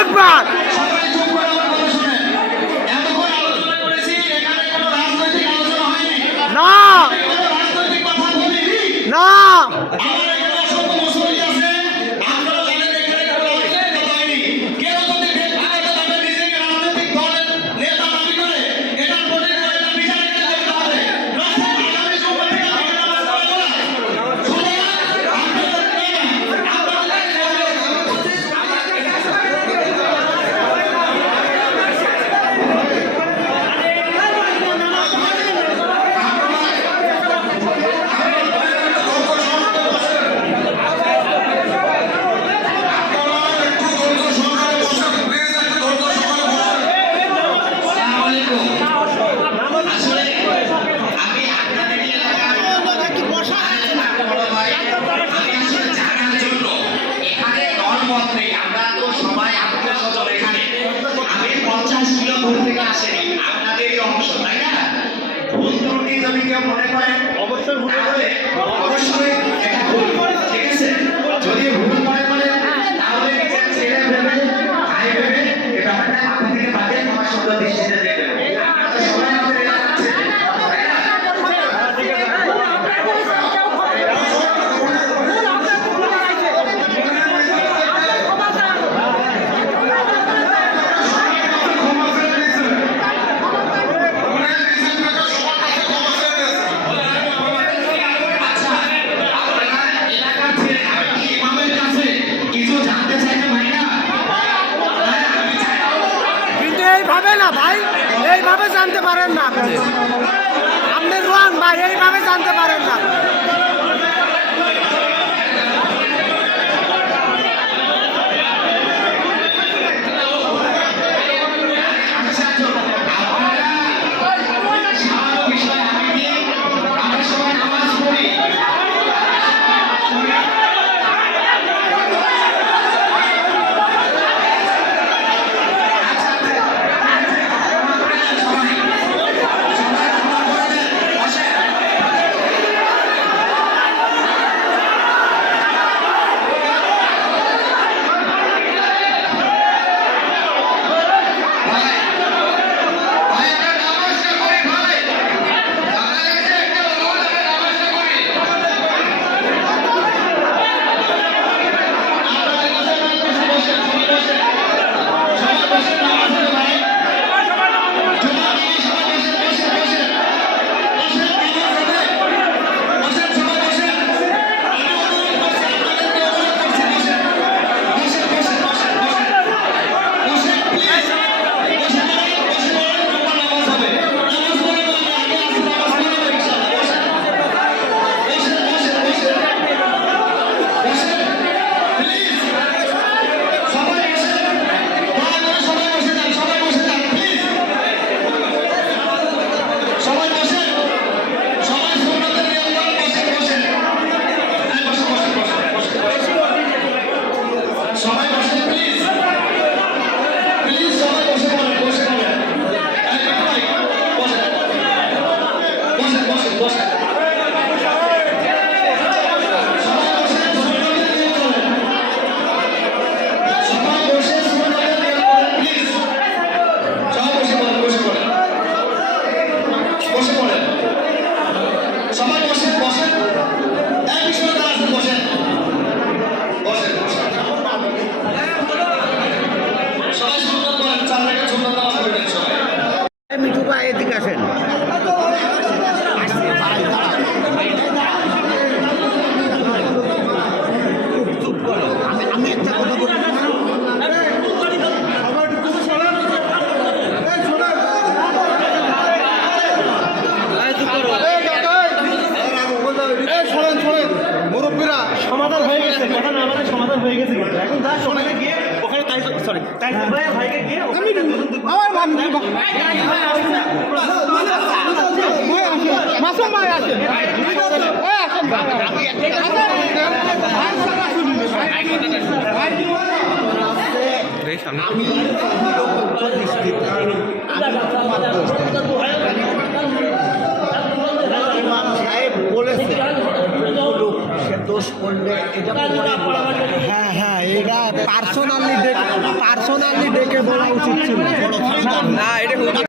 আকবার। না না মনে করেন অবশ্যই এটা ভুল, ঠিক আছে? যদি ভুল মনে করেন তাহলে নিজের ছেলে ভেবে ভাই ভেবে এই ব্যাপারটা মাথা থেকে বাদ দিয়ে আমার সুন্দর দৃষ্টিতে দেখবেন। সবাই আমাদের এলাকার ছেলে, তাই না? এইভাবে না ভাই, এইভাবে জানতে পারেন না আপনি। আপনি রোহান ভাই, এইভাবে জানতে পারেন না। মিঠু ভাই এদিকে আসেন। আমি একটা কথা বলবো, মুরব্বীরা সমাধান হয়ে গেছে, কথা না আমাদের সমাধান হয়ে গেছে, এখন যা সমাধানে গিয়ে ওখানে তাই সরি তাই ভাইকে গিয়ে আমার মাসুম ভাই আছে বলেছে দোষ করলে এটা, হ্যাঁ হ্যাঁ, এটা পার্সোনালি ডেকে বলা উচিত ছিল।